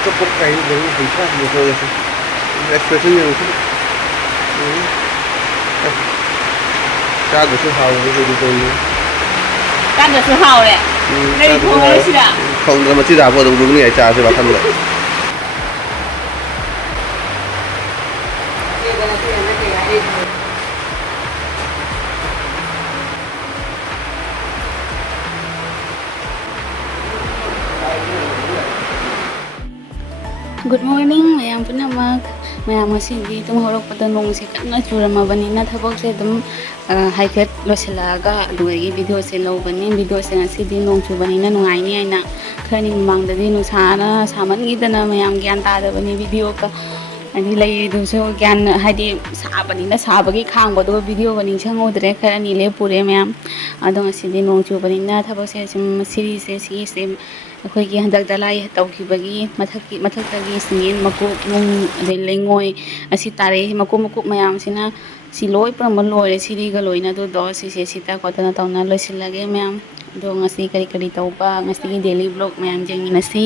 Kapok kayo ng isa. Expression yung cha của sư hào cái gì tôi Kan da su hao le. Đây ko mai shi da. không là mà chỉ đào vào đồng đúng này cha thì bà thân lại Good morning, mayam punamak. Mayam ngasidi tum horokpada nongse kanna churamabanina thabokse dum haifet loselaga adugi video se lobani video se ngasidi nong chubanina nungaini aina khani mangdadi nusana samangidana mayam gyan tadabani video ka ani lay duso gyan hadi sabanina sabagi khangbodo video ga ningchangodre khani le pure mayam ado ngasidi nong chubanina thabokse sim series se ꯑꯩꯈꯣꯏꯒꯤ ꯍꯟꯗꯛ ꯗꯂꯥꯏ ꯇꯧꯈꯤꯕꯒꯤ ꯃꯊꯛꯇꯒꯤ cement ꯃꯀꯨꯞ ꯅꯨꯡ ꯑꯗꯩ ꯂꯩꯉꯣꯏ ꯑꯁꯤ ꯇꯥꯔꯛꯏ ꯃꯀꯨꯞ ꯃꯌꯥꯝꯁꯤꯅ ꯁꯤ ꯂꯣꯏ ꯄꯨꯝꯅꯃꯛ ꯂꯣꯏꯔꯦ ꯁꯤꯔꯤꯒ ꯂꯣꯏꯅ ꯑꯗꯨꯗꯣ ꯁꯤꯁꯦ ꯁꯤꯇ ꯈꯣꯠꯇꯅ ꯇꯧꯅ ꯂꯣꯏꯁꯤꯜꯂꯒꯦ ꯃꯌꯥꯝ ꯑꯗꯣ ꯉꯁꯤ ꯀꯔꯤ ꯀꯔꯤ ꯇꯧꯕ ꯉꯁꯤꯒꯤ ꯗꯦꯂꯤ ꯕ꯭ꯂꯣꯛ ꯃꯌꯥꯝ ꯌꯦꯡꯃꯤꯟꯅꯁꯤ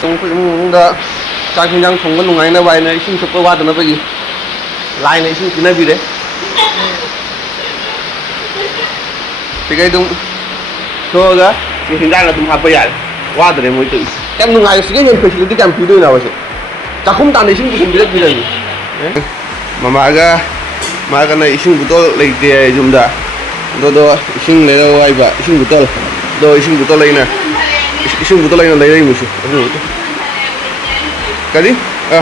ꯇꯨꯡꯗ ꯆꯥꯛ ꯍꯤꯟꯖꯥꯡ ꯊꯣꯡꯕ ꯅꯨꯡꯉꯥꯏꯅꯕ ꯍꯥꯏꯅ ꯏꯁꯤꯡ ꯊꯛꯄ ꯋꯥꯗꯅꯕꯒꯤ ꯂꯥꯏꯅ ꯏꯁꯤꯡ ꯄꯤꯅꯕꯤꯔꯦ ꯁꯤꯒꯩ ꯑꯗꯨꯝ ꯊꯣꯛꯑꯒ ꯍꯤꯟꯖꯥꯡ ꯑꯗꯨꯝ ꯍꯥꯞꯄ ꯌꯥꯔꯦ ꯋꯥꯗ꯭ꯔꯦ ꯃꯣꯏ ꯇꯧꯔꯤꯁꯦ ꯌꯥꯝ ꯅꯨꯡꯉꯥꯏ ꯁꯤꯒꯩ ꯍꯦꯟꯅ ꯐꯦꯁꯤꯂꯤꯇꯤ ꯀꯌꯥꯝ ꯄꯤꯗꯣꯏꯅꯣꯕ ꯁꯦ ꯆꯥꯛꯈꯨꯝ ꯇꯥꯟꯅ ꯏꯁꯤꯡ ꯄꯤꯁꯟꯕꯤꯔꯛꯄꯤꯔꯅꯤ ꯃꯥꯒꯅ ꯏꯁꯤꯡ ꯕꯣꯇꯜ ꯂꯩꯇꯦ ꯌꯨꯝꯗ ꯑꯗꯣ ꯏꯁꯤꯡ ꯂꯩꯔꯒ ꯋꯥꯏꯕ ꯏꯁꯤꯡ ꯕꯣꯇꯜ ꯑꯗꯣ ꯏꯁꯤꯡ ꯕꯣꯇꯜ ꯑꯩꯅ ꯂꯩꯔꯛꯏꯃꯤꯁꯦ करी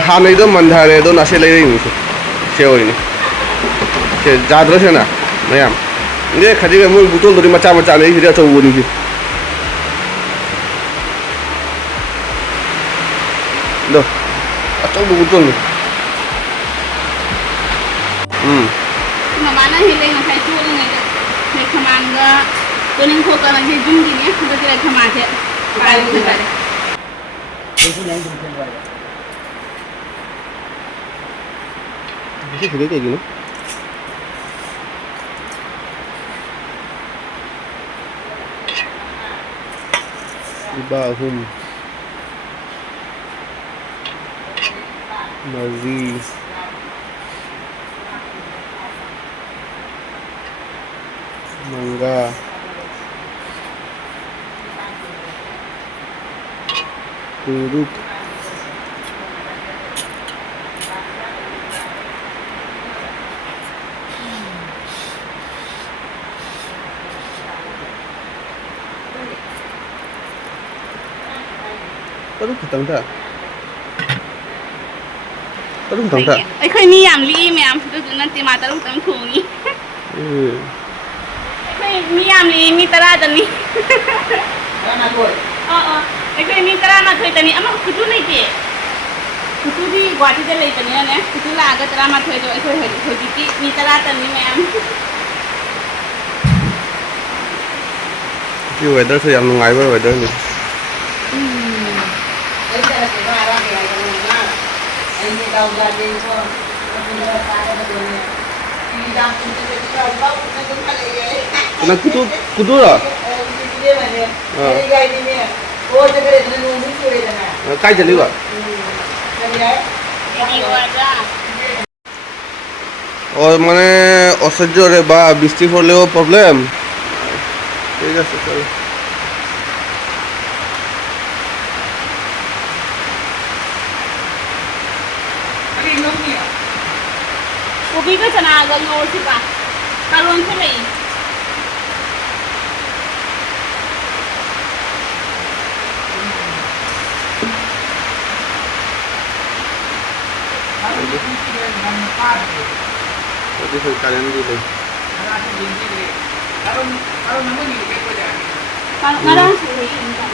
हाँ नहीं तो मन धारे तो नशे ले रही मुझे से हो नहीं से ज़्यादा से ना मैम ये खजी का मुझे बुतोल तो मचा मचा नहीं फिर अच्छा वो नहीं दो अच्छा वो बुतोल mama na hileng na kai chulo ngai da ne khamanga to ning ko ka ngai jum gi ne ko da khama the kai bu da Bisa gede kayak gini. Di Bahum. Nazi. Mangga. Turut. Taruk khitang ta. Taruk khitang ta. ai khoi ni yam li me am tu na ti ma taruk tang thungi khoi ni yam li ni tara da ni Ana koi. ai khoi ni tara na thoi tani ama kutu nei te kutu di gwati de lei tani ne kutu la ga tara ma thoi do ai khoi hoi di ki ni tara tani me am Cái weather sẽ yang nungai ba weather ni. Ai ta se va ra ke ai na. Ai ni dau ja de ko. Ni ra ta da ko ni. Ni da ku te ta ba ku na kun khale ye. Kena kutu lah. Ni de mane. Ni ga ni ne. Ko te kare ne nu ni chore da na. Kai chali ba. Chali hai. di wa da और मैंने असह्य रे बा बृष्टि पड़लेও problem ঠিক আছে চলো Ari no ni. kopi ka chana ga yo si ka karon se lei Jadi kalian dulu. Kalau namun ni ke ko ja. ngarang se lei ni ka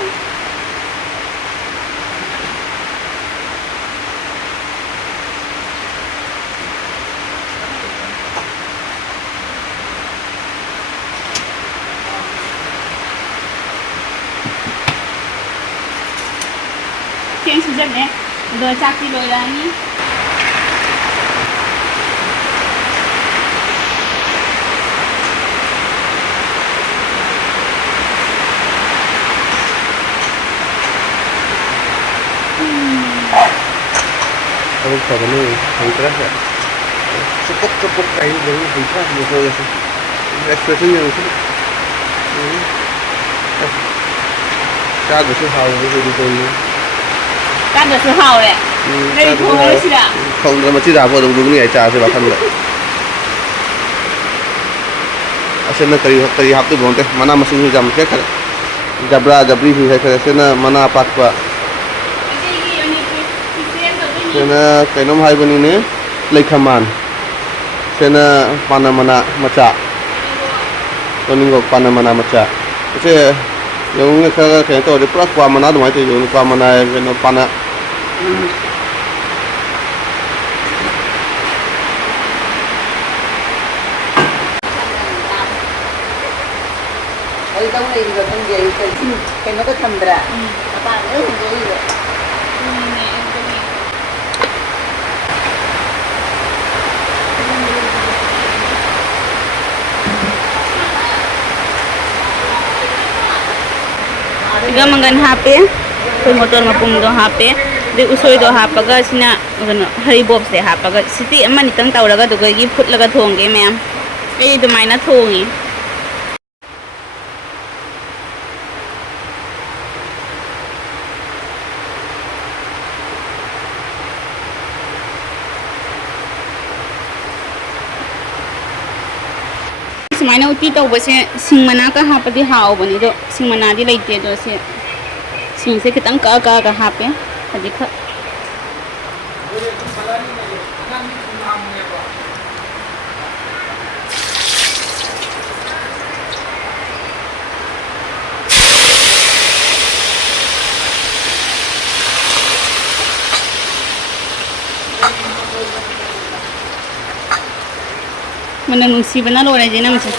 Tiang sejak deh, udah caki loh ini. ꯐꯕꯅꯤ ꯍꯩꯇ꯭ꯔꯥ ꯆꯄꯣꯛ ꯀꯥꯏ ꯂꯩ ꯍꯩꯇ꯭ꯔꯥ ꯃꯈꯣꯏꯒꯁꯦ expression ꯌꯦꯡꯉꯁꯤ ꯆꯥꯗ꯭ꯔꯁꯨ ꯍꯥꯎꯕ ꯀꯩꯗꯤ ꯇꯧꯅꯤ ꯆꯥꯗ꯭ꯔꯁꯨ ꯍꯥꯎꯔꯦ ꯀꯔꯤ ꯊꯣꯡꯉꯔꯣꯏꯁꯤꯔ ꯊꯣꯡꯗ꯭ꯔ ꯃꯆꯤꯗ ꯍꯥꯞꯄ ꯑꯗꯨꯝ ꯂꯨꯒꯅꯤ ꯆꯥꯁꯦ ꯋꯥꯈꯜꯗ ꯑꯁꯤꯅ ꯀꯔꯤ ꯍꯥꯞꯇꯣꯏꯕ ꯅꯠꯇꯦ ꯃꯅꯥ ꯃꯁꯤꯡꯁꯨ ꯌꯥꯝ ꯍꯦꯛꯈ꯭ꯔꯦ ꯖꯕ꯭ꯔꯥ ꯖꯕ꯭ꯔꯤꯁꯨ ꯍꯦꯛꯈ꯭ꯔꯦ ꯑꯁꯤꯅ ꯃꯅꯥ ꯑꯄꯥꯛꯄ ꯁꯤꯅ ꯀꯩꯅꯣꯝ ꯍꯥꯏꯕꯅꯤꯅꯦ ꯂꯩꯈꯃꯥꯟ ꯁꯤꯅ ꯄꯥꯅ ꯃꯅꯥ ꯃꯆꯥ ꯇꯣꯅꯤꯡꯈꯣꯛ ꯄꯥꯅ ꯃꯅꯥ ꯃꯆꯥ ꯁꯤ ꯌꯦꯡꯉꯨꯅꯦ ꯈꯔ ꯀꯩꯅꯣ ꯇꯧꯔꯗꯤ ꯄꯨꯔꯥ ꯀ꯭ꯋꯥ ꯃꯅꯥ ꯑꯗꯨꯃꯥꯏꯅ ꯇꯧꯋꯤ ꯌꯦꯡꯉꯨ ꯀ꯭ꯋꯥ ꯃꯅꯥ ꯀꯩꯅꯣ ꯄꯥꯅ ꯑꯩ ꯇꯧ ꯂꯩꯔꯤꯕ ꯈꯪꯗꯦ ꯑꯌꯨꯛꯇ ꯏꯁꯤꯡ ꯀꯩꯅꯣꯒ ꯊꯝꯗ꯭ꯔꯥ ꯃꯄꯥꯟ ꯂꯣꯏ ꯍꯨꯟꯗꯣꯛꯏꯕ Tiga manggan HP, kue motor mapung do HP, di usoi do HP ga sina gano hari bob se HP ga siti amma ni tang tau laga do ga gi phut laga thong ge ma'am. Ei do mai na thongi. Semaina uti tau ba se sing mana ka HP di hao bani do sing mana di lai te do se sing se kitang ka HP hadi kha mana nusi bana lo ra je nam se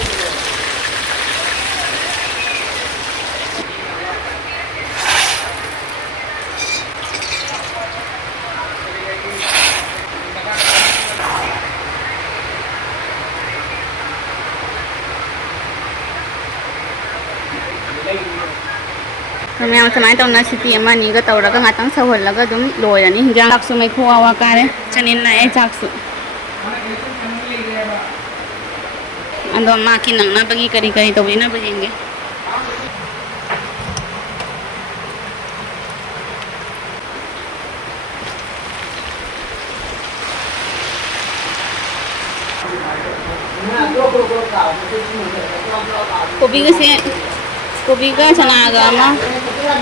Kami sama itu nasi tiama ni ga tau raga ngatang sahur laga dum loya ni jang taksu mai khuwa wa kare chanin na e taksu ando makin nang na bagi kari to bina bajenge kopi ka chana ga ma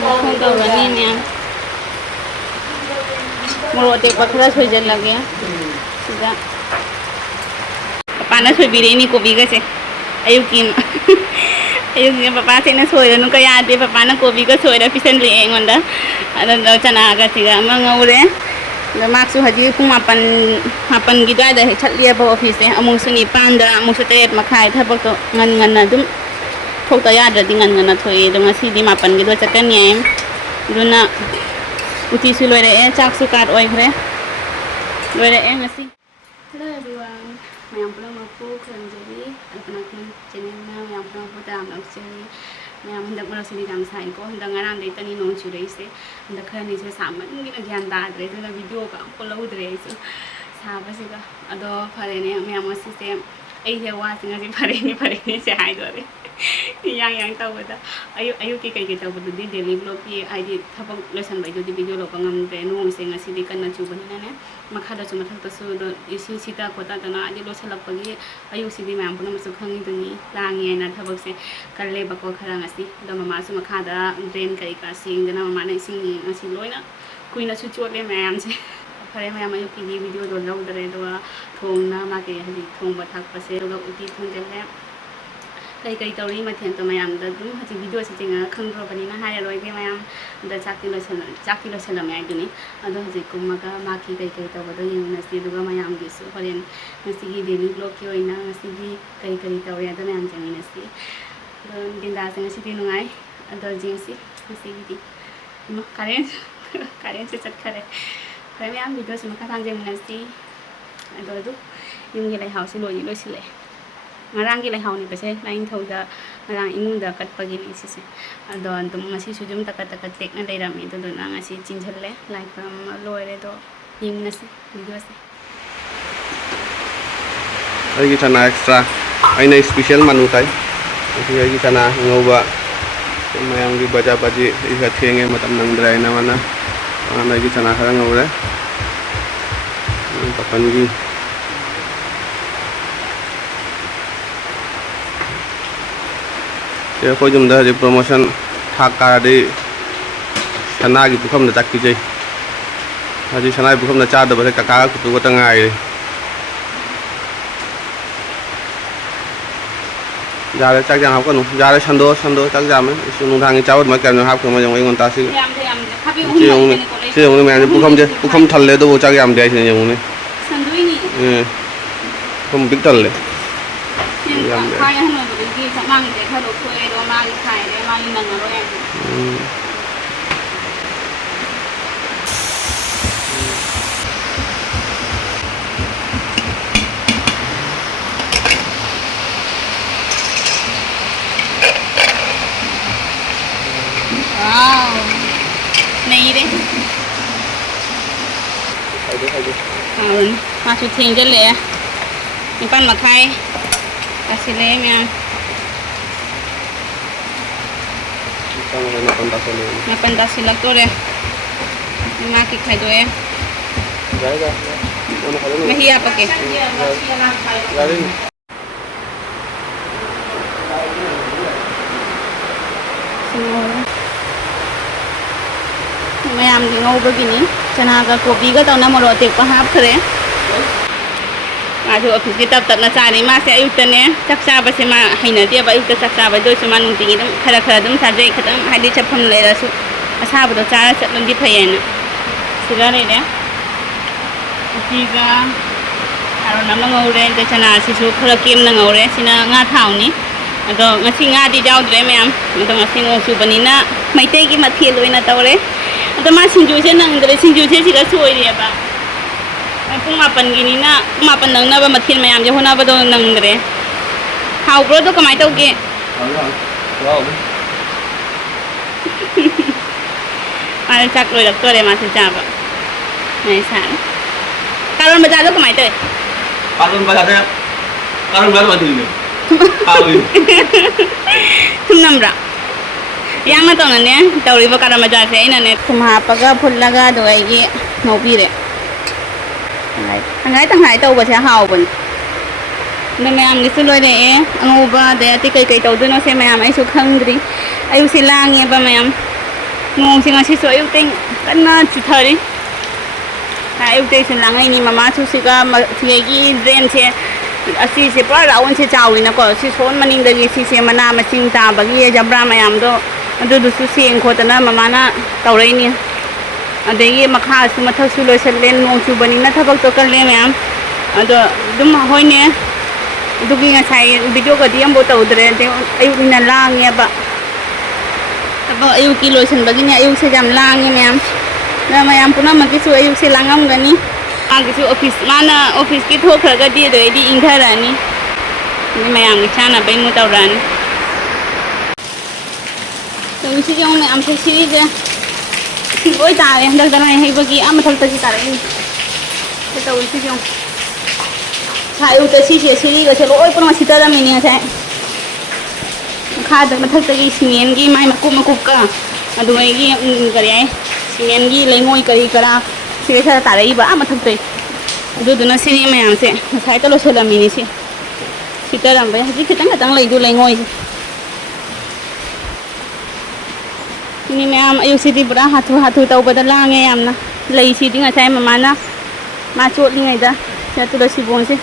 khong to ga ni ne moro te pakra soi jal lage sida papa na soi bire ni kopi ga se ayuki papa se na soi nu ka ya de papa na kopi ga soi ra pisan le engonda ada chana ga tiga ma ngaure da maksu haji pung mapan gi da chat lia ba office e amung suni panda amung su tet makhai thabak to ngan na dum thok ta ya da dingan ngana thoi do ngasi di mapan gi do chakan yem duna uti su loi re chak su kat oi khre loi re ngasi hello everyone mayam pula mapu khanjari apna kan channel na mayam pula puta am chari mayam hendak mara sini dam sai ko hendak ngarang dei tani nong chu rei se hendak khan ni se saman gi na gyan da dre duna video ka ko lau dre se sa ba se ga ado phare ne mayam asi se ai he wa singa ji phare ni se hai do re yang tahu dah ayu kai tahu betul di daily vlog ki ID thapang lesson bai do di video lo pangam de no se ngasi di kan na chu bani na ne makha da chu mathak ta su do isi sita kota ta na adi lo salak pagi ayu si di mam puna masu khangi dani langi na thabak se karle ba ko khara ngasi da mama su makha da drain kai ka sing dana mama na sing ni ngasi loina kuina su chot le mayam se phare mayam ayu ki video do lau dare do thong na ma ke hadi thong ba thak pa se do uti thong jal le kai tauri ma then to mayam da dum haji video se jinga khangro bani na hai roi ke mayam da chakti lo selam ai duni ado haji kumma ka ma ki kai to bodo yin na si duga mayam gi su horen nasi gi daily vlog ki oina nasi gi kai tauri da mayam jangi nasi din da se nasi ti nungai ado jing si nasi gi di ma karen se chat khare mayam video se ma ka thang jeng nasi ado du yung gi lai house lo si le ngarang gi lai haw ni pese lain thoda ngarang imung da kat pagi ni si se adon tum ngasi sujum takat tek na dai ram itu do na ngasi chinjal le like loire do ꯌꯦꯡꯃꯤꯟꯅꯁꯤ ꯚꯤꯗꯤꯑꯣꯁꯦ ꯑꯩꯒꯤ ꯆꯅꯥ extra ꯑꯩꯅ special ꯃꯅꯨ ꯇꯥꯏ ꯑꯁꯤ ꯑꯩꯒꯤ ꯆꯅꯥ ꯉꯧꯕ ꯃꯌꯥꯝꯒꯤ ꯕꯖꯥ ꯕꯥꯖꯤ ꯑꯩ ꯈꯔ ꯊꯦꯡꯉꯦ ꯃꯇꯝ ꯅꯪꯗ꯭ꯔꯦ ꯑꯩꯅ ꯃꯥꯅ ꯑꯩꯒꯤ ꯆꯅꯥ ꯈꯔ ꯉꯧꯔꯦ ꯄꯥꯄꯟꯒꯤ ꯑꯩꯈꯣꯏ ꯌꯨꯝꯗ ꯍꯧꯖꯤꯛ ꯄ꯭ꯔꯣꯃꯣꯁꯟ ꯊꯥꯛ ꯀꯥꯔꯗꯤ ꯁꯅꯥꯒꯤ ꯄꯨꯈꯝꯗ ꯆꯥꯛ ꯄꯤꯖꯩ ꯍꯧꯖꯤꯛ ꯁꯅꯥꯒꯤ ꯄꯨꯈꯝꯗ ꯆꯥꯗꯕꯁꯦ ꯀꯀꯥꯒ ꯀꯨꯇꯨ ꯈꯛꯇ ꯉꯥꯏꯔꯦ ꯌꯥꯔꯦ ꯆꯥꯛ ꯌꯥꯝ ꯍꯥꯞꯀꯅꯨ ꯌꯥꯔꯦ ꯁꯟꯗꯣ ꯆꯥꯛ ꯌꯥꯝꯃꯦ ꯅꯨꯡꯗꯥꯡꯒꯤ ꯆꯥꯕ ꯑꯗꯨꯃꯥꯏꯅ ꯀꯌꯥꯝ ꯍꯥꯞꯈ꯭ꯔꯃꯣ ꯌꯦꯡꯉꯣ ꯑꯩꯉꯣꯟ ꯇꯥꯁꯤ ꯌꯥꯝꯗꯦ ꯍꯥꯕꯤ ꯁꯤ ꯑꯍꯨꯝ ꯌꯦꯡꯉꯨꯅꯦ ꯃꯔꯤꯗꯅꯤꯀꯣ ꯁꯤ ꯌꯦꯡꯉꯨꯅꯦ ꯃꯌꯥꯝꯁꯦ ꯄꯨꯈꯝꯁꯦ ꯄꯨꯈꯝ ꯊꯜꯂꯦ ꯑꯗꯨꯕꯨ ꯆꯥꯛ ꯌꯥꯝꯗꯦ ꯍꯥꯏꯁꯤꯅꯦ ꯌꯦꯡꯉꯨꯅꯦ ꯁꯟꯗꯣꯏꯅꯤ ꯄꯨꯈꯝ ꯄꯤꯛ ꯊꯜꯂꯦ ꯌꯥꯝꯗꯦ ꯈꯥꯏ ꯑꯍꯟ ꯑꯣꯏꯕꯗꯒꯤ ꯆꯥꯛꯃꯥꯡꯁꯦ ꯈꯔ ꯂꯧꯊꯣꯛꯑꯦ ꯑꯗꯣ ꯃꯥꯒꯤ ꯈꯥꯏꯔꯦ ꯃꯥꯒꯤ ꯅꯪꯉꯔꯣꯏ ꯍꯥꯏꯁꯦ 와우 내일에 마su ꯊꯦꯡꯖꯜꯂꯛꯑꯦ 1:30 ꯇꯥꯁꯤꯜꯂꯛꯑꯦ ꯃꯌꯥꯝ 8 ꯇꯥꯁꯤꯜꯂꯛꯇꯣꯔꯦ ꯉꯥꯀꯤ ꯈꯥꯏꯗꯣꯛꯑꯦ ꯃꯍꯤ ꯍꯥꯞꯄꯛꯀꯦ ꯃꯌꯥꯝꯒꯤ ꯉꯧꯕꯒꯤꯅꯤ ꯆꯅꯥꯒ ꯀꯣꯕꯤꯒ ꯇꯧꯅ ꯃꯣꯔꯣꯛ ꯑꯇꯦꯛꯄ ꯍꯥꯞꯈ꯭ꯔꯦ ꯃꯥꯁꯨ ꯑꯣꯐꯤꯁꯀꯤ ꯇꯞꯅ ꯆꯥꯔꯤ ꯃꯥꯁꯦ ꯑꯌꯨꯛꯇꯅꯦ ꯆꯥꯛ ꯆꯥꯕꯁꯦ ꯃꯥ ꯍꯩꯅꯗꯦꯕ ꯑꯌꯨꯛꯇ ꯆꯥꯛ ꯆꯥꯕꯗ ꯑꯣꯏꯁꯨ ꯃꯥ ꯅꯨꯡꯇꯤꯒꯤ ꯑꯗꯨꯝ ꯈꯔ ꯑꯗꯨꯝ ꯆꯥꯖꯩ ꯈꯤꯇꯪ ꯍꯥꯏꯗꯤ ꯆꯠꯐꯝ ꯂꯩꯔꯁꯨ ꯑꯁꯥꯕꯗꯣ ꯆꯥꯔ ꯆꯠꯂꯗꯤ ꯐꯩꯌꯦꯅ ꯁꯤꯗ ꯂꯩꯔꯦ ꯎꯇꯤꯒ ꯀꯥꯔꯣꯟ ꯑꯃ ꯉꯧꯔꯦ ꯑꯗꯩ ꯆꯅꯥꯁꯤꯁꯨ ꯈꯔ ꯀꯦꯝꯅ ꯉꯧꯔꯦ ꯁꯤꯅ ꯉꯥ ꯊꯥꯎꯅꯤ ꯑꯗꯣ ꯉꯁꯤ ꯉꯥꯗꯤ ꯌꯥꯎꯗ꯭ꯔꯦ ꯃꯌꯥꯝ ꯑꯗꯣ ꯉꯁꯤ ꯅꯣꯡ ꯆꯨꯕꯅꯤꯅ ꯃꯩꯇꯩꯒꯤ ꯃꯊꯦꯜ ꯑꯣꯏꯅ ꯇꯧꯔꯦ ꯑꯗꯣ ꯃꯥ ꯁꯤꯡꯖꯨꯁꯦ ꯅꯪꯗ꯭ꯔꯦ ꯁꯤꯡꯖꯨꯁꯦ ꯁꯤꯗ ꯁꯣꯏꯔꯦꯕ ꯄꯨꯡ 8ꯒꯤꯅꯤꯅ 8 ꯅꯪꯅꯕ ꯃꯊꯦꯜ ꯃꯌꯥꯝꯁꯦ ꯍꯣꯠꯅꯕꯗꯣ ꯅꯪꯗ꯭ꯔꯦ ꯍꯥꯎꯕ꯭ꯔꯣ ꯑꯗꯣ ꯀꯃꯥꯏꯅ ꯇꯧꯒꯦ ꯃꯥꯅ ꯆꯥꯛ ꯂꯣꯏꯔꯛꯇꯣꯔꯦ ꯃꯥꯁꯦ ꯆꯥꯕ ꯁꯥꯔꯦ ꯀꯥꯔꯣꯟ ꯕꯖꯥꯔꯗꯣ ꯀꯃꯥꯏꯅ ꯇꯧꯋꯦ Karun bazarnya mati ini. Tahu ini. ꯊꯨꯝ ꯅꯝꯕ꯭ꯔꯥ ꯌꯥꯝꯅ ꯇꯧꯅꯅꯦ ꯇꯧꯔꯤꯕ ꯀꯥꯔꯣꯟ ꯕꯖꯥꯔꯁꯦ ꯑꯩꯅꯅꯦ ꯊꯨꯝ ꯍꯥꯞꯄꯒ ꯐꯨꯠꯂꯒ ꯑꯗꯨꯒ ꯑꯩꯒꯤ ꯉꯧꯕꯤꯔꯦ ꯇꯪꯉꯥꯏ ꯇꯧꯕꯁꯦ ꯍꯥꯎꯕꯅꯤ ꯑꯗꯣ ꯃꯌꯥꯝꯒꯤꯁꯨ ꯂꯣꯏꯔꯛꯑꯦ ꯑꯉꯧꯕ ꯑꯗꯩ ꯑꯇꯩ ꯀꯩ ꯇꯧꯗꯣꯏꯅꯣꯁꯦ ꯃꯌꯥꯝ ꯑꯩꯁꯨ ꯈꯪꯗ꯭ꯔꯤ ꯑꯌꯨꯛꯁꯦ ꯂꯥꯡꯉꯦꯕ ꯃꯌꯥꯝ ꯅꯣꯡꯁꯦ ꯉꯁꯤꯁꯨ ꯑꯌꯨꯛꯇꯩ ꯀꯟꯅ ꯆꯨꯊꯔꯤ ꯑꯌꯨꯛꯇꯩꯁꯨ ꯂꯥꯡꯉꯩꯅꯤ ꯃꯃꯥꯁꯨ ꯁꯤꯒ ꯁꯤꯒꯤ ꯗ꯭ꯔꯦꯟꯁꯦ ꯑꯁꯤꯁꯦ ꯄꯨꯔꯥ ꯔꯥꯎꯟꯁꯦ ꯆꯥꯎꯋꯤꯅꯀꯣ ꯁꯤ ꯁꯣꯟ ꯃꯅꯤꯡꯗꯒꯤ ꯁꯤꯁꯦ ꯃꯅꯥ ꯃꯁꯤꯡ ꯇꯥꯕꯒꯤ ꯖꯕ꯭ꯔꯥ ꯃꯌꯥꯝꯗꯣ ꯑꯗꯨꯗꯨꯁꯨ ꯁꯦꯡ ꯈꯣꯠꯇꯅ ꯃꯃꯥꯅ ꯇꯧꯔꯛꯏꯅꯤ ꯑꯗꯒꯤ ꯃꯈꯥꯁꯨ ꯃꯊꯛꯁꯨ ꯂꯣꯏꯁꯤꯜꯂꯦ ꯅꯣꯡ ꯆꯨꯕꯅꯤꯅ ꯊꯕꯛꯇꯣ ꯀꯜꯂꯦ ꯃꯌꯥꯝ ꯑꯗꯣ ꯑꯗꯨꯝ ꯍꯣꯏꯅꯦ ꯑꯗꯨꯒꯤ ꯉꯁꯥꯏ ꯚꯤꯗꯤꯑꯣꯒꯗꯤ ꯑꯃꯐꯥꯎ ꯇꯧꯗ꯭ꯔꯦ ꯑꯗꯩ ꯑꯌꯨꯛꯅꯤꯅ ꯂꯥꯡꯉꯦꯕ ꯊꯕꯛ ꯑꯌꯨꯛꯀꯤ ꯂꯣꯏꯁꯤꯟꯕꯒꯤꯅꯦ ꯑꯌꯨꯛꯁꯦ ꯌꯥꯝ ꯂꯥꯡꯉꯦ ꯃꯌꯥꯝ ꯃꯌꯥꯝ ꯄꯨꯝꯅꯃꯛꯀꯤꯁꯨ ꯑꯌꯨꯛꯁꯦ ꯂꯥꯡꯉꯝꯒꯅꯤ ꯃꯥꯒꯤꯁꯨ ꯃꯥꯅ ꯑꯣꯐꯤꯁꯀꯤ ꯊꯣꯛꯈ꯭ꯔꯒꯗꯤ ꯑꯗꯨꯗꯩꯗꯤ ꯏꯪꯊꯔꯛꯑꯅꯤ ꯃꯌꯥꯝꯒꯤ ꯆꯥꯅꯕꯩ ꯃꯨ ꯇꯧꯔꯛꯑꯅꯤ ꯇꯧꯔꯤꯁꯤꯒꯤ ꯑꯃꯨꯛ ꯃꯌꯥꯝꯁꯦ ꯁꯤꯔꯤꯁꯦ ꯏꯁꯤꯡ ꯂꯣꯏ ꯇꯥꯔꯦ ꯍꯟꯗꯛꯇ ꯂꯥꯏ ꯍꯩꯕꯒꯤ ꯃꯊꯛꯇꯒꯤ ꯇꯥꯔꯛꯏꯅꯤ ꯇꯧꯔꯤꯁꯤꯒꯤ ꯑꯃꯨꯛ ꯑꯌꯨꯛꯇ ꯁꯤꯁꯦ ꯁꯤꯔꯤꯒꯁꯦ ꯂꯣꯏ ꯄꯨꯝꯅꯃꯛ ꯁꯤꯠꯇꯔꯝꯃꯤꯅꯤ ꯉꯁꯥꯏ ꯃꯈꯥꯗ ꯃꯊꯛꯇꯒꯤ ꯁꯤꯃꯦꯟꯒꯤ ꯃꯥꯏ ꯃꯀꯨꯞꯀ ꯑꯗꯨꯒ ꯑꯩꯒꯤ ꯀꯔꯤ ꯍꯥꯏ ꯁꯤꯃꯦꯟꯒꯤ ꯂꯩꯉꯣꯏ ꯀꯔꯤ ꯀꯔꯥ ꯁꯤꯗ ꯈꯔ ꯇꯥꯔꯛꯏꯕ ꯃꯊꯛꯇꯩ ꯑꯗꯨꯗꯨꯅ ꯁꯤꯔꯤ ꯃꯌꯥꯝꯁꯦ ꯉꯁꯥꯏꯇ ꯂꯣꯏꯁꯤꯜꯂꯝꯃꯤꯅꯤ ꯁꯤꯠꯇꯔꯝꯕꯩ ꯍꯧꯖꯤꯛ ꯈꯤꯇꯪ ꯂꯩꯗꯨ ꯂꯩꯉꯣꯏꯁꯦ ꯃꯤ ꯃꯌꯥꯝ ꯑꯌꯨꯛꯁꯤꯗꯤ ꯄꯨꯔꯥ ꯍꯥꯊꯨ ꯇꯧꯕꯗ ꯂꯥꯡꯉꯦ ꯌꯥꯝꯅ ꯂꯩꯁꯤꯗꯤ ꯉꯁꯥꯏ ꯃꯃꯥꯅ ꯃꯥ ꯆꯣꯠꯂꯤꯉꯩꯗ ꯇꯨꯂꯁꯤ ꯕꯣꯟꯁꯦ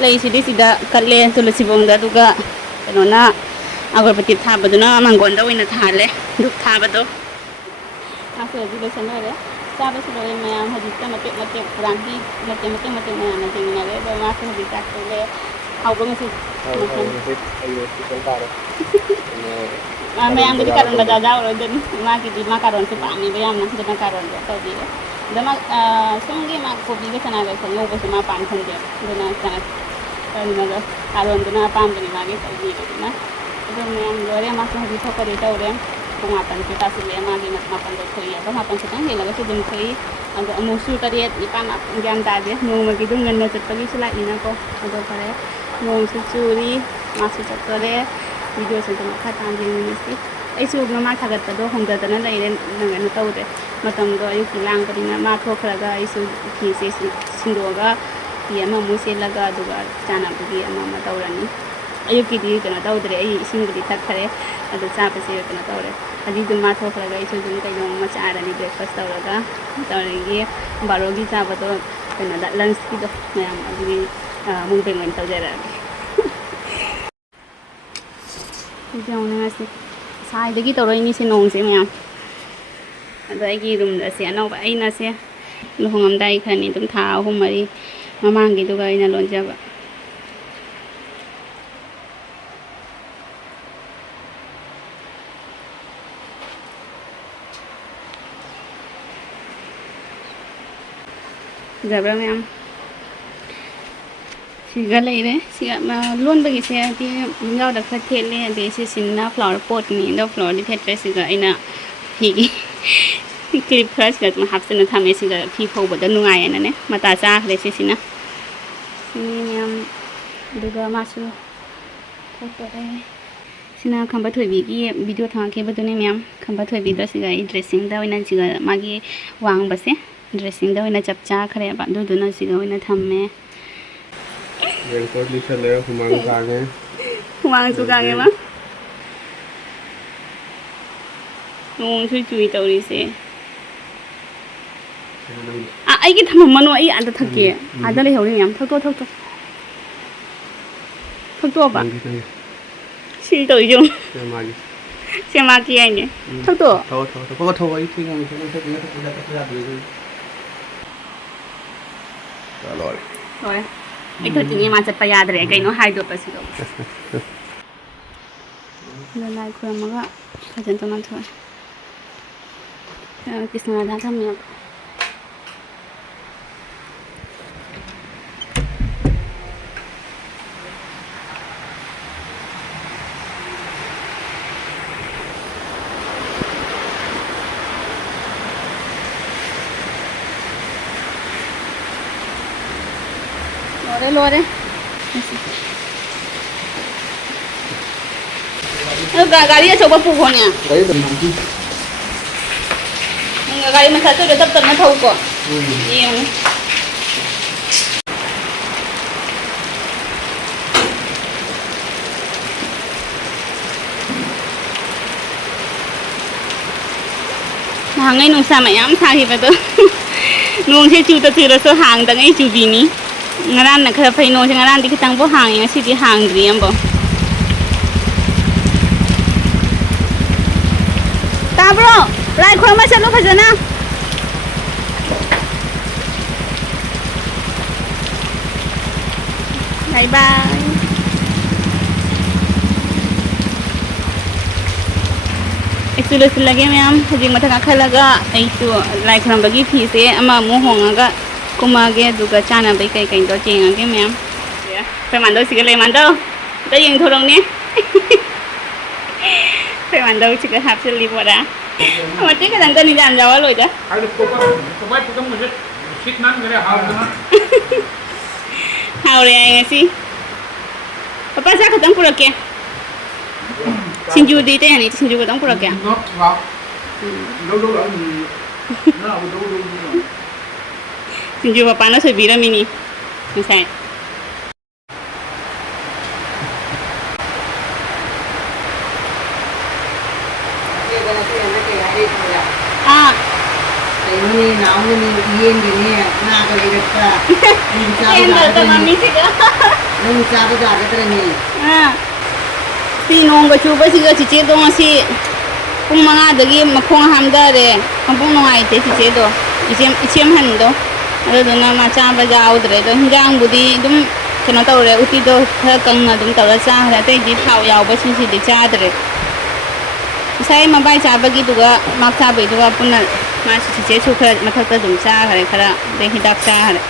ꯂꯩꯁꯤꯗꯤ ꯁꯤꯗ ꯀꯠꯂꯦ ꯇꯨꯂꯁꯤꯕꯣꯡꯗ ꯑꯗꯨꯒ ꯀꯩꯅꯣꯅ ꯑꯒꯔꯕꯇꯤ ꯊꯥꯕꯗꯨꯅ ꯃꯥꯡꯒꯣꯟꯗ ꯑꯣꯏꯅ ꯊꯥꯜꯂꯦ ꯙꯨꯞ ꯊꯥꯕꯗꯣ ꯃꯥꯁꯨ ꯍꯧꯖꯤꯛ ꯂꯣꯏꯁꯟ ꯂꯣꯏꯔꯦ ꯆꯥꯕꯁꯨ ꯂꯣꯏꯔꯦ ꯃꯌꯥꯝ ꯍꯧꯖꯤꯛꯇ ꯃꯇꯦꯛ ꯄꯨꯔꯥꯟꯗꯤ ꯃꯇꯦꯛ ꯃꯌꯥꯝꯅ ꯊꯦꯡꯅꯔꯦ ꯑꯗꯣ ꯃꯥꯁꯨ ꯍꯧꯖꯤꯛ ꯆꯥꯛ ꯇꯣꯛꯂꯦ ꯍꯥꯎꯕ ꯉꯁꯤ ꯃꯌꯥꯝꯒꯤꯗꯤ ꯀꯥꯔꯣꯟ ꯕꯖꯥꯔ ꯌꯥꯎꯔꯣꯏꯗꯣꯏꯅꯤ ꯃꯥꯒꯤꯗꯤ ꯃꯥ ꯀꯥꯔꯣꯟꯁꯨ ꯄꯥꯝꯃꯦꯕ ꯌꯥꯝꯅ ꯑꯗꯨꯅ ꯀꯥꯔꯣꯟꯗꯣ ꯇꯧꯕꯤꯔꯦ ꯑꯗ ꯃꯥ ꯁꯣꯝꯒꯤ ꯃꯥ ꯀꯣꯕꯤꯒ ꯆꯅꯥꯒ ꯉꯧꯕꯁꯨ ꯃꯥ ꯄꯥꯝꯁꯟꯗꯦꯕ ꯑꯗꯨꯅ ꯀꯥꯔꯣꯟꯗꯨꯅ ꯑꯄꯥꯝꯕꯅꯤ ꯃꯥꯒꯤ ꯇꯧꯕꯤꯔꯦꯗꯅ ꯑꯗꯨ ꯃꯌꯥꯝ ꯂꯣꯏꯔꯦ ꯃꯥꯁꯨ ꯍꯧꯖꯤꯛ ꯊꯣꯛꯄꯗꯤ ꯇꯧꯔꯦ pung mapan kita sila magi mapan do koi atau mapan setang hela ko dum koi ado amusu tariat ipan gyam tade nong magi dum ngan na pagi sila ina ko ado pare nong su churi masu chatore video se dum kha tan jing ni si ai su ma thagat pado hongda dana lai ren nang an tawde matam do ai kilang padina ma thokraga ai su ki se sindoga pi ama mu se laga duga chana bugi ama tawrani ayukidi kana tawdre ai isingudi thakare adu chapa se kana tawre adi dum ma thokraga isu dum kai yong ma charani breakfast tawraga tawrigi barogi chapa to kana da lunch ki do mayam adi mung beng wen tawjara jong na se sai dagi tawroi ni se nong se mayam adu ai gi dum da se anau ba ai na se luhongam dai khani dum tha ahum mari mamang gi duga ina lonjaba Zabra ma'am. Siga leire, siga lon bagi saya ti ngau da kha thele de se sinna flower pot ni da flower di thetre siga ina hi clip crush ga ma hapsena thame siga phi pho ba da nungai na ne mata cha khre se sina ni ma'am duga masu thotore sina khamba thoi bi ki video thang ke ba dune ma'am khamba thoi bi da siga I dressing da ina siga magi wang ba se dressing da ina chap cha khare ba du na siga ina thamme Yang kau di sana humang kange. Humang su kange ma nong su chui tawri se ai ki thamam mano ai ada thakke ada le hori yam thak to ba sil to jong Magi. se ma ki ai ne thak to Kau tahu ai tu yang tu Kalau rồi ai to tingi ma chat pa yad re kai no hai do pa si do lo lai ko ma ga khajan to man thoi kisna da tham ya lo đấy गाड़ी अच्छा बप्पू होने Đấy tầm năm chứ. गाड़ी में साथ तो तब ना था को ये hàng ngày nông sản mà yam sa thì phải tôi nông sẽ chịu từ là số hàng tầng ấy chịu gì ní ngaran na khara phai no ngaran di kitang bo hang yang si di hang dri am bo ta bro lai khoi ma chalo phajana bye bye Isu lagi ma'am hajing matang khalaga ai tu lai khram bagi phi se ama mo honga kumage duga chana bai kai kai do chenga ke ma'am ya phải màn đâu chỉ cái lấy màn đâu đã dừng thôi đồng nè phải màn đâu chỉ cái hạp xử lý vào đã mà trước cái thằng tên đi làm giàu rồi chứ hào rồi anh sih papa saya ketemu pula ke sinju di teh ni sinju ketemu pula ke sinju papa nó sẽ bị ra mini misalnya ini namun ini gini na kali dekat Em là tao mami sih kan? nung cara jaga terus Si nong ba chuba si ga chiche do si pung manga dagi makhong hamda re kampung nongai te chiche do ichem han do ado do na ma cha ba jaw dre do hingang budi dum kena taw re uti do kha kang na dum taw cha ra te di thau yaw ba si di cha dre sai ma bai cha ba gi du ga mak cha bai du ga punna ma si chiche chu kha ma thak ta dum cha khara de hidak cha khara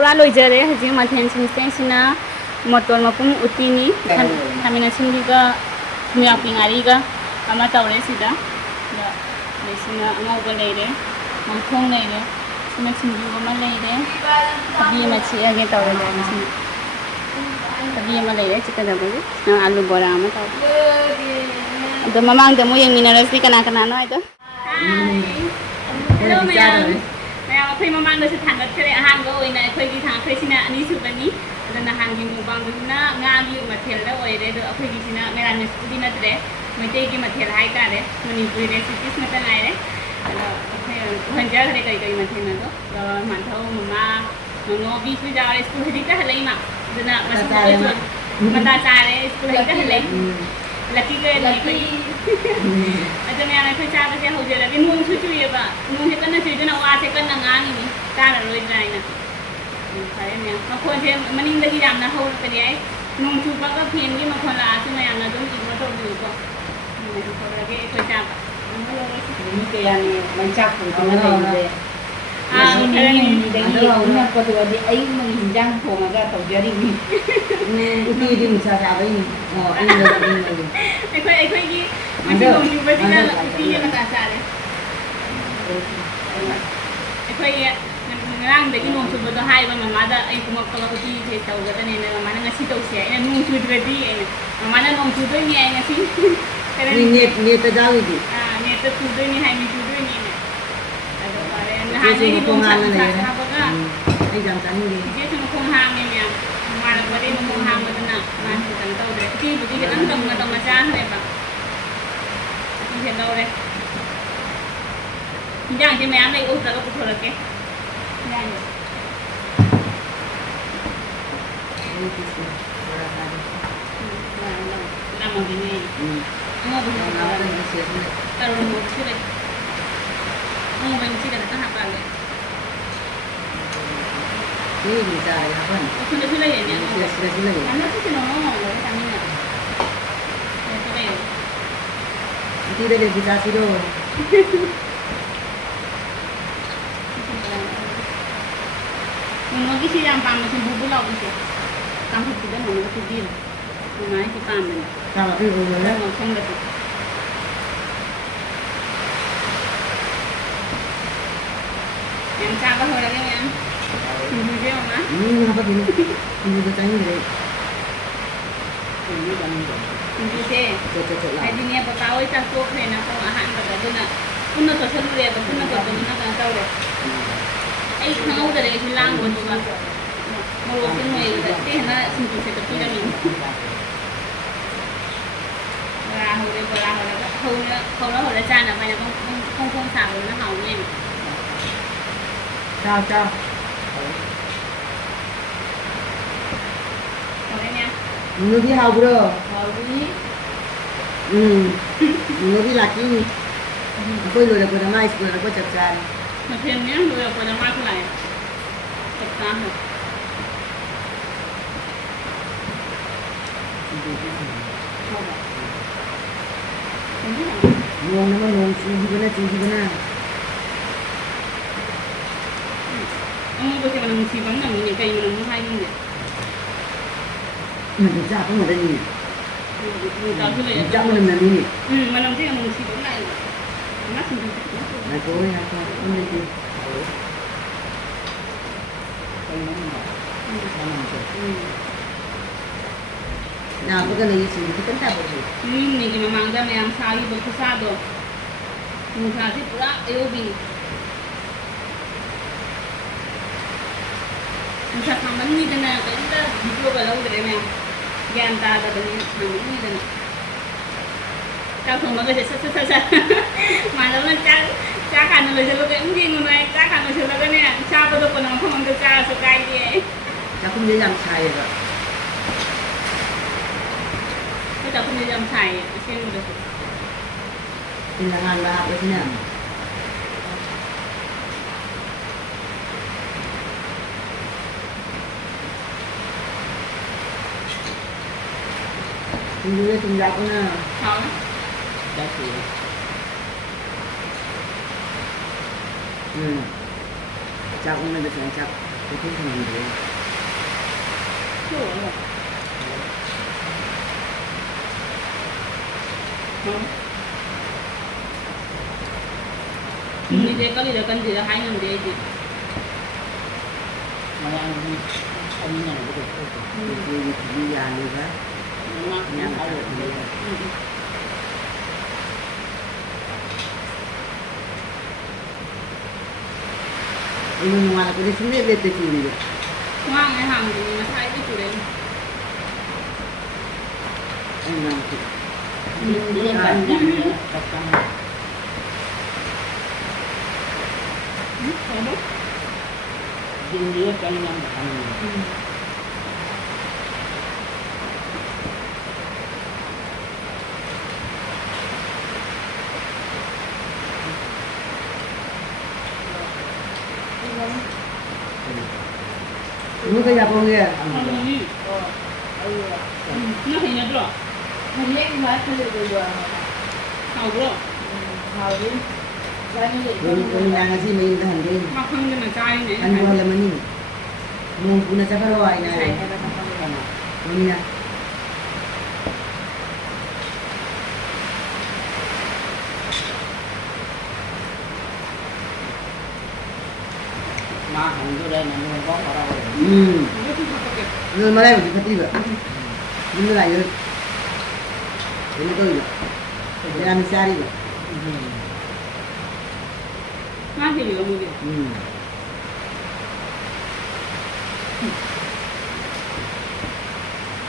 pura loijare haji mathen singse sina motor mapum utini thamina singgi ga thumya pingari ga ama tawre sida da lesina angauga leire mangthong leire sina singgi ma leire tabi ma chi age tawre le sina tabi ma leire chikada boli na alu bora ama taw ado mamang da mo yang minarasi kana kana no ito hello ma'am ma'am ako'y mamang sa thangat kare ahang go ina ako'y gi thang ako'y sina ani subani adana hangin mo bang na ngagi mathel da oire do ako'y gi sina mera ne studi na tre mate gi mathel hai ta re manipuri recipes mata nai re hanja kare kai kai mathel na do manthau mama no bi su ja re school hedi ka halai ma adana mata cha re school hedi ka halai lucky ke lucky ada me ana khacha ba se ho je la bi nung chu chu ye ba nung he kan na chu na wa se kan na nga ni ta na roi dai na sai me ma khon je maning da gi yam na ho pe ni ai nung chu ba ka phien gi ma khon la chu na yam na dum gi ma to du ko ni ko la ge khacha ba Ini kayak ni mencak pun kena ni. Ini dengan ini apa tu ada air menginjang pun agak tahu jadi ni. Ini di muka siapa ini? Oh ini ini. Ako'y gi masih nung chu ba sina ti ya mata cha re ako'y ngang da gi nung chu ba do hai ba mama da ai kuma kala uti the taw ga da ne na mama na ngasi taw sia ina nung chu dra di ai mama na nung chu do ni ai ngasi Ini net dah ini. ne ta chu do ni hai mi chu do ni ne ado pare na hai gi nung cha cha ba ga Ini jam tani ni. je chu khong hang ni ya ma na ba de khong hang ma na ma chu tan taw de ti bu ti ga an tong ma cha ne ba ti he đâu đây Yang je mẹ này út ra có phụ được cái Yang làm một cái này mua một cái này taruh một chút đây mua mình chỉ cần các hạt vào đây Ini bisa apa? sudah sudah ya nih Sudah. karena tuh sudah ngomong loh kami nggak ya sudah ya Itu dah bisa sih doh. Mungkin sih yang paham macam bubur lah gitu. Kamu tidak mau nggak tidur. Mana sih paham ni? Kalau itu boleh. Nggak song gitu. Yang cakap orang yang ibu dia mana? Ini apa ini? Ini bertanya ni. Ini kan ini. Ibu dia. Cocok lah. Hari ni apa tahu itu aku kena aku ahan pada tu nak. Punya tu selalu dia, punya tu tu nak tahu dia. Ai tahu dah dia hilang betul kan? Mau pun mau itu, tapi hendak singkir seperti ni. Belah hồi cha là mày là không xào rồi nó hỏng nha. Chào. Rồi đây nha. Nó đi học bro. Rồi đi. Nó đi laki ni. Aku lu dah pernah mai sekolah aku cakap. Mà thêm nhé, rồi là còn mai lại. Tập tám rồi. Nuang nama nuang cuci benar. Ông có thể làm gì bắn làm những cây mà nó hay như vậy. Mình chắc cũng ada ni. Tahu tu lah. Chắc mình làm ni. Mà làm thế là mình chỉ bắn lại. Nó chỉ được. Aku ni aku ni. Nah, aku kan lagi sini. Kita tak boleh. Ni que me manda me am sali berkusado. Muka si pura eu bi. Muka kaman ni dana kanda video balau dere me. Gyan ta da dani kaman ni dana. Kau thong ma ke sa. Malam na cha kan lo jelo ke ngi ngai cha kan lo jelo ke ne. Cha ba do ko na phang ke cha so kai dia. Aku ni làm sai rồi. Kita punya jam saya, mesin udah. Tindakan lah apa sini? Tunggu tunjuk aku na. Tahu? Jadi. Cak mana tu cak? cái thằng này Ini dia kali dah kan dia hanya dia je. mà ăn không như này được đi già đi đó nhà phải được đi nhưng mà cái xuống đây về từ từ đi Ngoan cái hàng thì nó thay cái chủ đề. anh làm thì Dia kan jam. nhưng dia kan yang makan Ini kayak apa dia? Nó thì nhớ rồi. Mình lấy cái máy thay được rồi. Hầu rồi. Hầu đi. Ra như vậy. Yung nangasi may intahan din. Mà không nên là trai này. Ano ang laman yun? Nung una sa kalawa ay na. Chạy hay là không phải. Yun na. Mà không vô đây là nuôi có vào đâu rồi. Nó không có kịp. Yun malay mo, di pati ba? Yun malay yun. Yun ito yun. Kaya namin sari ba? Má thì lừa mua việc.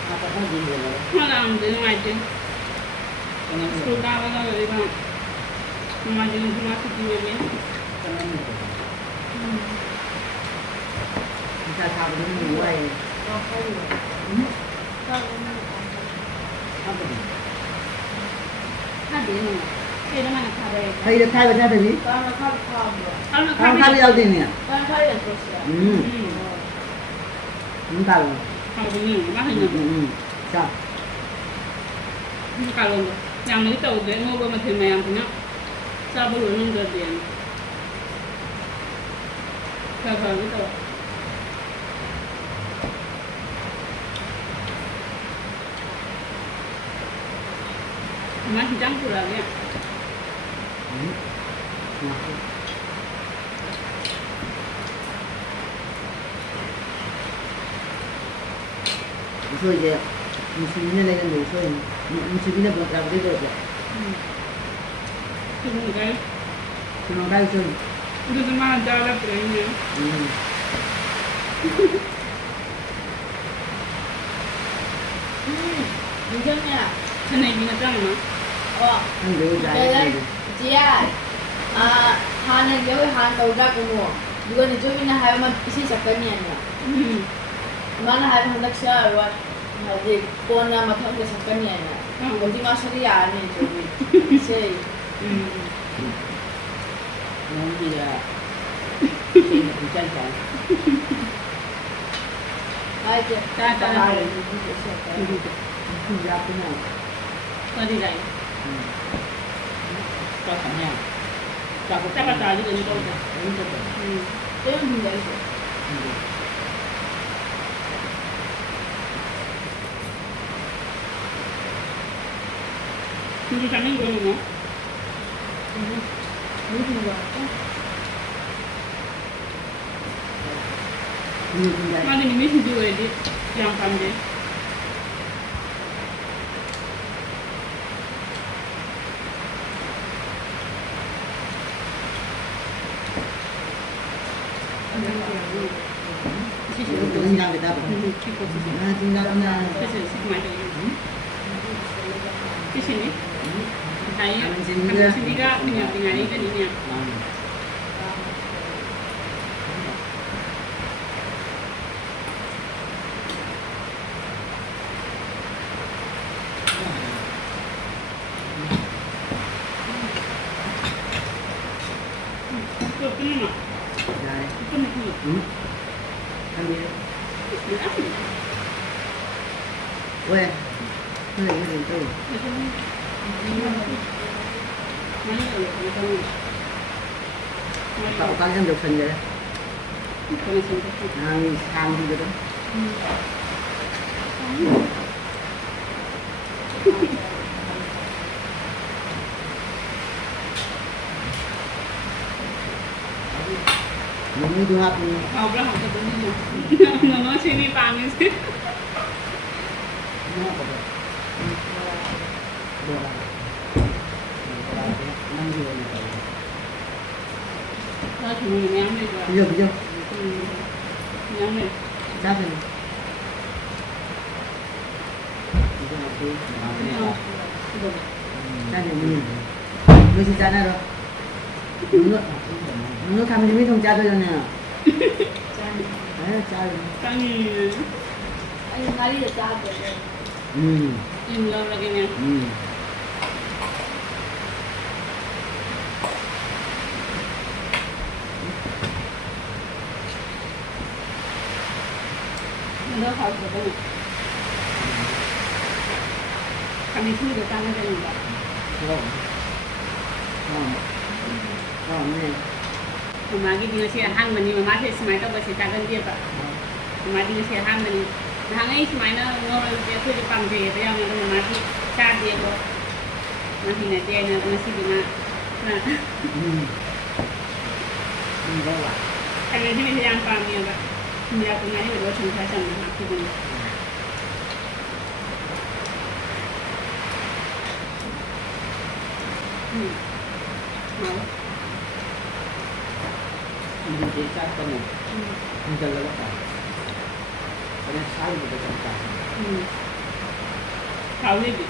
Nó có cái gì rồi. Nó làm từ ngoài chứ. Cho nên Sụt đau bao giờ đi mà. Mà chứ không có cái gì vậy. cho nên Sa sabi ng buhay. Không phải được. Không. nó có gì. Khác gì nữa. Thế nó mà là khác đây. Kayo na tayo ba sabi? Con nó không không được. Nó khác Ang đi. sabi daw din niya. Con phải được rồi sẽ. Yung talo. Hầu thì nhiều, bác hình như. Sa. Cả luôn rồi. Làm mấy tàu để mua mà thì mày làm thì nó. Sao bây giờ không được tiền. Thời cái tàu. Mà thì chẳng của là vậy. Usoy dia. Musim na lang ang usoy. Musim na ba trabaho dito ba? Thì một cái. Sunong tayo usoy. Udah sama jalan berani. Mình chân nha. Cái này bị nó trăng mà. Ang do Đây dai. đây. Chị à. Hàn nếu hàn đầu ra của mua. Juga ni join na hay man isi sakkan niya niya. Mana hay man nagsya rồi. Hadi ko na mathang ke sakkan niya niya. Hindi masari ya ni join. Say. Nó gì là khi mà cũng tranh trọng. Ay ke. Ta ta. Hindi ako na. Tao đi dạy. Cho cả nhà. Cho cái Chắc là tao đi đến đâu rồi. đúng cho tôi. Thế mình dạy rồi. Hindi ka nang gawin mo. Mình rồi. Hindi ko dai. Mà thì mình hindi rồi đi. Yang pandai. Ito lang lang kita ba? Ah, tingnan ko na. Di sini. Saya Di di sini sini juga. sendiri tinggal ini kan ini. Itu kenapa? Dai. Itu kenapa? Ano yun? Itu Uy. Ano yun ito? Mana kalau kita tahu. Pakukal ang doksan nila. Kena sentuh. Nangis kami gitu. Ini tuh hati. Kau bilang aku tuh dulu. Nono sini pangis. Ini apa tuh? Dua. Nang juga nih. Kau cuma yang ni juga. Bijak bijak. Yang ni. Siapa nih? Itu nanti. Sana ini. Mesti sana loh. Menurut kami ini dong jatuh jangan. Jatuh. Kami 아니 다리를 짜고 in love lagi ni. Dah kau tu. Kami tu dah tangan dah ni. 네. Mama gi dinga si han mani mama se smai ta basi ta gan dia ba. Mama dinga si han mani. Hangai smai na ngor dia tu je pang je ya ni mama ki cha dia ko. Nanti na dia na nasi dina. Na. Bawa. Kan ni ni yang pang ni ba. Dia punya ni dua chung sa sang na ki ni. Mau. Hindi desa ka mo. Ang dalawa ka. Kaya sabi mo ka. Kau ni bi.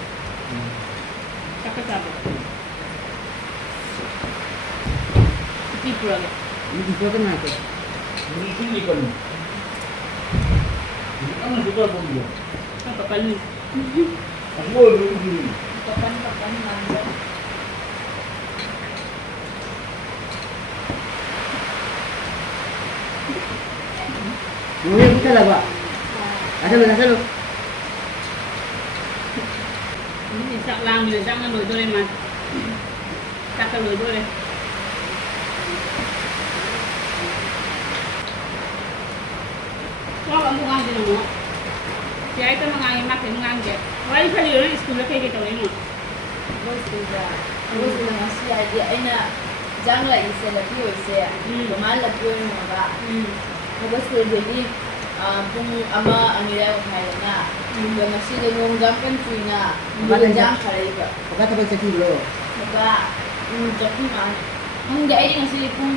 Cakap apa? Di pulau. Hindi ko na ito. Ini sini kan. Ini kan sudah bumbu. Apa kali? Aku baru begini. kapan-kapan nambah Mungkin kita lah pak. Asal lu. Ini sak lang ni jangan lodo le man. Tak lodo le. Wah, kamu ngang di mana? Dia itu mengangi mak mengang je. Wah, ini kali orang sekolah kayak gitu ini. terus ngasih aja enak jangan lagi saya lagi saya kemana lagi orang apa terus jadi pun ama amira kaya na juga masih dengan gampan punya jangan kaya itu Apa tak baca dulu. maka tapi mana enggak ini masih pun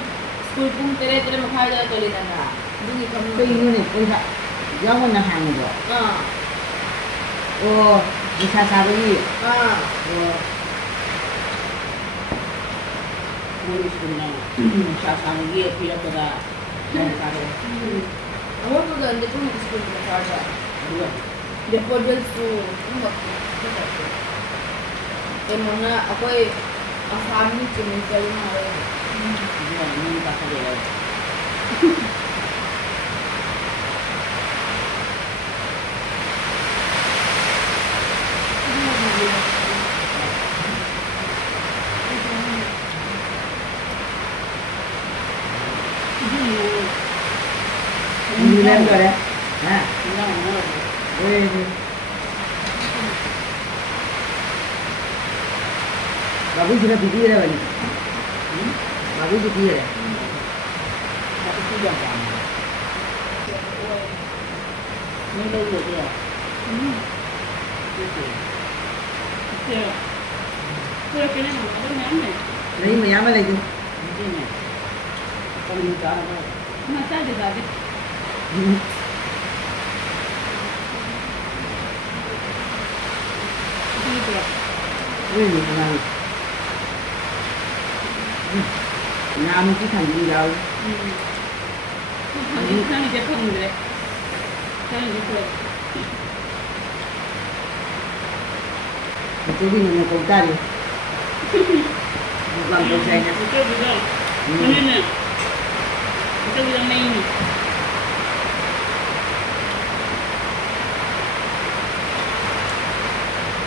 school pun tere makanya tulis na ini kamu Kau ini nih, kau jangan nak hang itu. Oh, bisa sabi. Oh, Urus punya. Sasang dia tidak pada yang karo. kamu tuh ganti pun ke school berapa Dua. Depois disso, uma coisa. Emana ako ay family chemical na rin. Dua ini pasal dia. ini lem tu ada. Ha, Enggak, enggak. boleh. Bagus sudah pikir dah ni. Bagus pikir dah. Satu tiga kan. Ini dulu dia. Itu. Kau kena apa ni? नहीं मैं यहाँ में लेकिन Ini ni. Kau ni cara apa? Masa ada tadi. Itu dia. ini menang. Naam की ठंडी जाओ. Ini kan dia pun dia. Kan dia pun. Itu di mana kau tahu? Bukan kau saya. Itu juga. Ini ni. Itu juga main.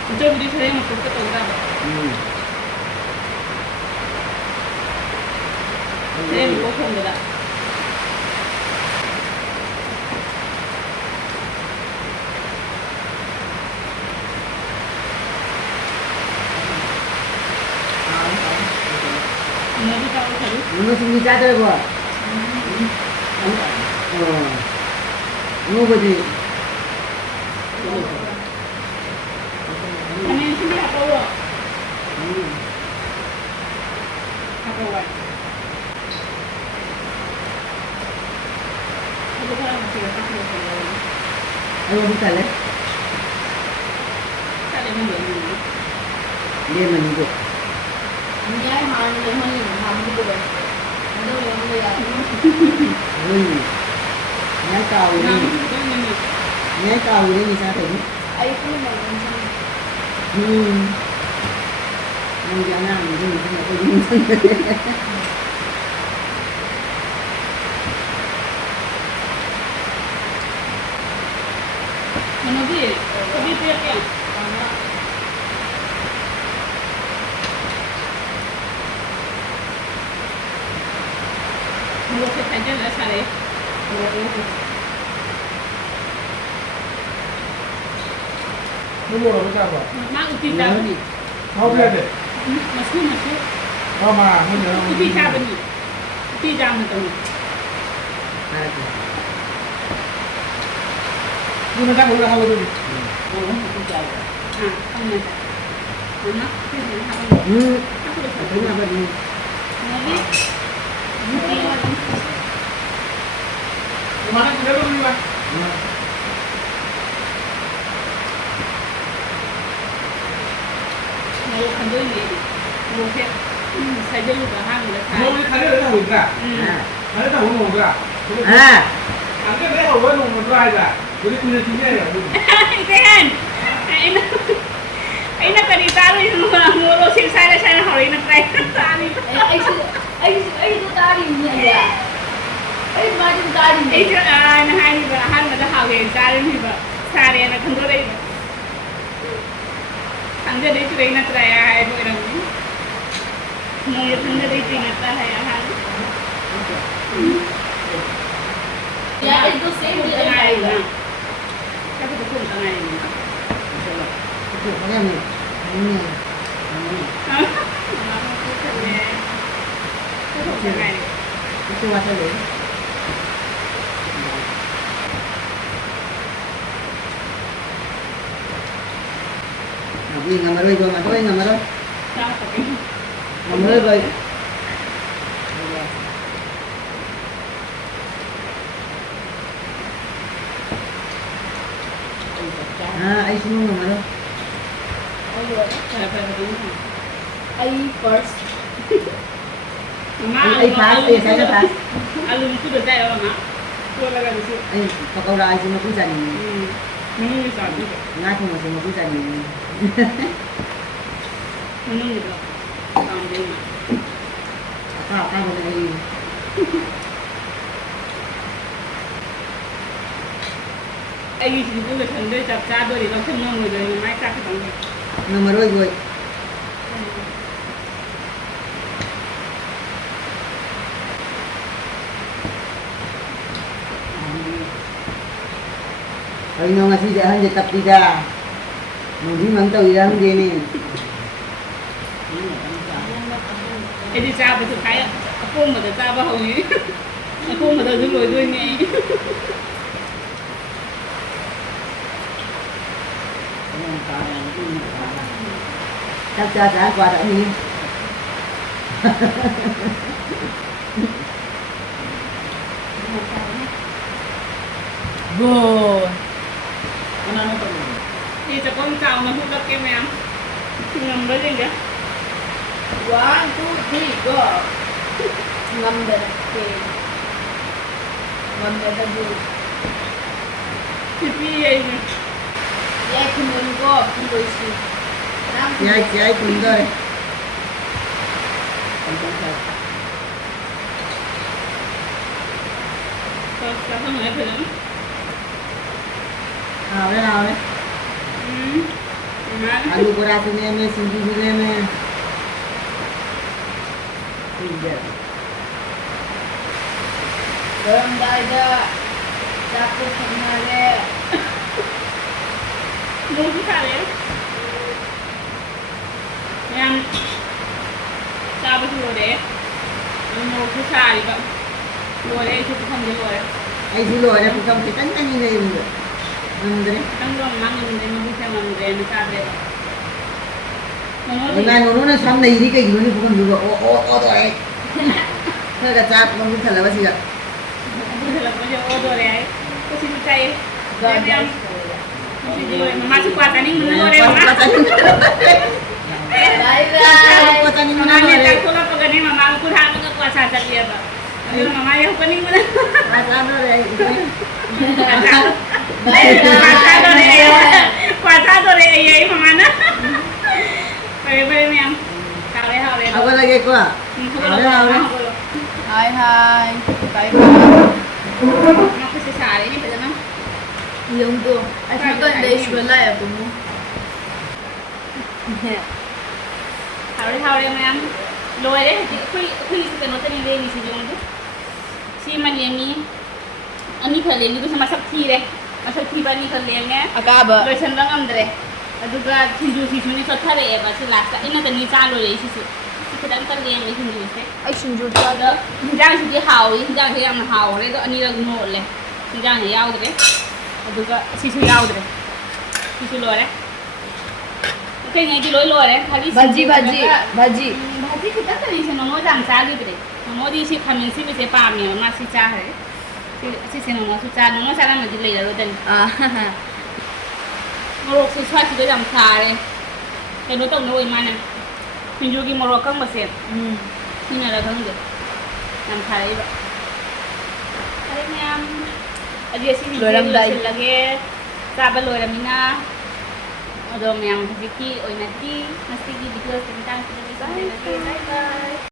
Itu beri saya masuk ke tempat. Saya mau pun dah. Nó xin đi ra chơi rồi. Ngu cái gì? Anh em xin đi học đâu rồi? Học đâu vậy? Không có làm gì cả học đâu. Anh không biết lấy. Sao lại không được gì? Đi mà đi được. Nhái hai người hơn nhiều làm cái bữa. Nó đâu là người à? Ui. Nhái cầu đi. Không, không nên được. Nhái cầu đi thì sao tỉnh? Ấy cứ mà làm sao? Anh giờ nào mình đi mà tôi đi. Ano di? Sabi ko yan. Mulukit ka dyan, sari. Nó mua nó sao rồi? Mauti ka ba ni? Không biết đấy. Masu. Nó mà không nhớ không. Uti ka ba ni? Uti jam na to. Nhưng mà chắc cũng là không được. Ah, ano na. Ano? Ano na? Ako rin. Đúng là bệnh. Nabi? Uti ka lang. Mà nó cũng đỡ đi mà. Mulukit doon eh. Mulukit. Sa dyan yung bahan nila Nó mới thấy được thằng cả. Thấy thằng nó cả. Anh cái bé hồi với nó một rai cả. Jadi punya sini ya. Itehan! Ay na kanitalo yung mga ngurusin sana hori na try na tali. Ay itu tadi ni ya. Ay macam tadi. Ay siya nahahin ba han na dahawin tali ni ba sari na kandore ba. Hangga dito rin na try ay mo irang ni. Mo yung hangga dito na try han. Ya itu same dia na. ni. Kasi ko kung tangay ni. Itu makanya nih. Ini. Itu masa deh. Abi ngamar oi gua matoy ngamar oi. Ngamar oi boy. Ay semua ngamar oi. Ay first. Ay pass, ay saya pass. Alum itu udah tayo na. Kuha lang kasi. Ay pakaura ay semua bisa nih. Minum sabi. Ngaku masih mau bisa nih. Minum ito. Sambil na. Apa mo lagi? Ay siguro na sandali chapchado rin ang sinong mo doon may sakit ang. Ngamar oi boy. Ay no nga si Jahan tetap tidak. Mudi mang tau ilang dia ni. Eh di sabi ko kaya ako mo da trabaho ni. Ako mo da dulo doon ni. Chắc cha trả quà đã đi. Go. Ano na to? Ito kung tao na hulak kay ma'am. Ngam ba din ka? 1, 2, 3, go. Number okay. Number the good. Sipi ay na. Ya kumun go kulosi. Chị cùng thôi. Sa kung ay pala. Nào đấy. Alu beras ini eme, sindi ini eme. Tidak. Dalam dada dapur kemana? Mungkin kali ya. Yang sabi ko deh. ꯃꯣꯔꯣꯛꯁꯨ ꯁꯥꯔꯤꯕ ꯂꯣꯏꯔꯦ ꯑꯩꯁꯨ ꯄꯨꯈꯝꯁꯦ ꯂꯣꯏꯔꯦ ꯑꯩꯁꯨ ꯂꯣꯏꯔꯦ ꯄꯨꯈꯝ ꯈꯤꯇꯪꯇꯅꯤ ꯂꯩꯔꯤꯕ ꯉꯝꯗ꯭ꯔꯦ ꯈꯤꯇꯪꯗꯣ ꯃꯃꯥ ꯉꯝꯗ꯭ꯔꯦ ꯃꯕꯨꯛꯁꯦ ꯉꯝꯗ꯭ꯔꯦꯅ ꯆꯥꯗ꯭ꯔꯦꯕ ꯏꯃꯥ ꯅꯣꯅꯣꯅ ꯁꯝ ꯂꯩꯔꯤ ꯀꯩꯒꯤꯅꯣꯅꯦ ꯄꯨꯈꯝꯗꯨꯒ ꯑꯣ ꯇꯧꯔꯦ ꯈꯔꯒ ꯆꯥꯛ ꯃꯃꯨꯠ ꯊꯜꯂꯕ ꯁꯤꯒ ꯑꯗꯨ ꯍꯜꯂꯛꯄꯁꯦ ꯑꯣꯗꯣꯔꯦ ꯍꯥꯏ ꯀꯣꯁꯤꯁꯨ ꯆꯥꯏꯌꯦ ꯀꯣꯁꯤꯁꯨ ꯂꯣꯏꯔꯦ ꯃꯃꯥꯁꯨ ꯀ꯭ꯋꯥ ꯆꯥꯅꯤꯡꯕꯅ ꯂꯣꯏꯔꯦ ꯃꯃꯥ Bye bye. ꯃꯃꯥꯅꯦ ꯆꯥꯛ ꯊꯣꯛꯂꯛꯄꯒꯅꯦ ꯃꯃꯥꯒ ꯈꯨꯠ ꯍꯥꯝꯃꯒ ꯀ꯭ꯋꯥ ꯆꯥ ꯆꯠꯂꯦꯕ ꯑꯗꯨꯅ ꯃꯃꯥ ꯌꯧꯍꯟꯅꯤꯡꯕꯅ ꯀ꯭ꯋꯥ ꯆꯥꯗꯣꯔꯦ ꯑꯩ ꯃꯃꯥꯅ ꯐꯔꯦ ꯐꯔꯦ ꯃꯌꯥꯝ ꯍꯥꯎꯔꯦ ꯍꯥꯎꯔꯦ ꯍꯧꯒꯠꯂꯒꯦꯀꯣ ꯍꯧꯒꯠꯂꯣ Hi hi. Bye bye. ꯃꯈꯨꯠꯁꯦ ꯁꯥꯔꯦꯅꯦ ꯐꯖꯅ Yung do. Ay maganda is wala ya mo. ꯍꯥꯎꯔꯦ ꯃꯌꯥꯝ ꯂꯣꯏꯔꯦ ꯍꯧꯖꯤꯛ ꯑꯩꯈꯣꯏꯒꯤꯁꯤ ꯀꯩꯅꯣꯇꯅꯤ ꯂꯦꯡꯉꯤꯁꯤ ꯌꯦꯡꯉꯨ ꯁꯤ ꯑꯃ ꯂꯦꯡꯉꯤ ꯑꯅꯤ ꯈꯔ ꯂꯦꯡꯉꯤꯗꯨꯁꯨ ꯃꯁꯛ ꯊꯤꯔꯦ ꯃꯁꯛ ꯊꯤꯕ ꯑꯅꯤ ꯈꯔ ꯂꯦꯡꯉꯦ Akaba. ꯂꯣꯏꯁꯟꯕ ꯉꯝꯗ꯭ꯔꯦ ꯑꯗꯨꯒ ꯁꯤꯡꯖꯨꯁꯤꯁꯨꯅꯤ ꯆꯣꯠꯊꯔꯛꯑꯦꯕ ꯁꯤ ꯂꯥꯁꯇ ꯑꯩꯅꯇꯅꯤ ꯆꯥ ꯂꯣꯏꯔꯛꯏꯁꯤꯁꯨ ꯁꯤ ꯈꯤꯇꯪꯇ ꯂꯦꯡꯉꯦ ꯁꯤꯡꯖꯨꯁꯦ Ay sinjo ꯑꯗꯣ ꯍꯤꯟꯖꯥꯡꯁꯤꯗꯤ ꯍꯥꯎꯏ ꯍꯤꯟꯖꯥꯡꯁꯦ ꯌꯥꯝꯅ ꯍꯥꯎꯔꯦ ꯑꯗꯣ ꯑꯅꯤꯔꯛ ꯅꯣꯠꯂꯦ ꯍꯤꯟꯖꯥꯡꯁꯦ ꯌꯥꯎꯗ꯭ꯔꯦ ꯑꯗꯨꯒ ꯁꯤꯁꯨ ꯌꯥꯎꯗ꯭ꯔꯦ ꯁꯤꯁꯨ ꯂꯣꯏꯔꯦ ꯑꯇꯩꯉꯩꯗꯤ ꯂꯣꯏ ꯂꯣꯏꯔꯦ ꯈꯔꯤ Baji baji. Baji. भाजी खितंतनी से नोनोज आम चागिद्रे नोनोदी सी खमिन सी बिसे पामियो मा सी चाहे सी नोनो सु चा नोनो चाला मदि लेररोदन Ah. मोरोक सु छाति दे जाम थारे केनो तौ नोई माने पिंजुगी मोरोक कंग बसे निना रा गंगे जाम थारे बा अरे मैम अजी ऐसी लोरमदाई लगे चाबा लोरमिना अदो मैम हजिकी ओइनाती मस्ती की वीडियोस तंतांग की बे बाय बाय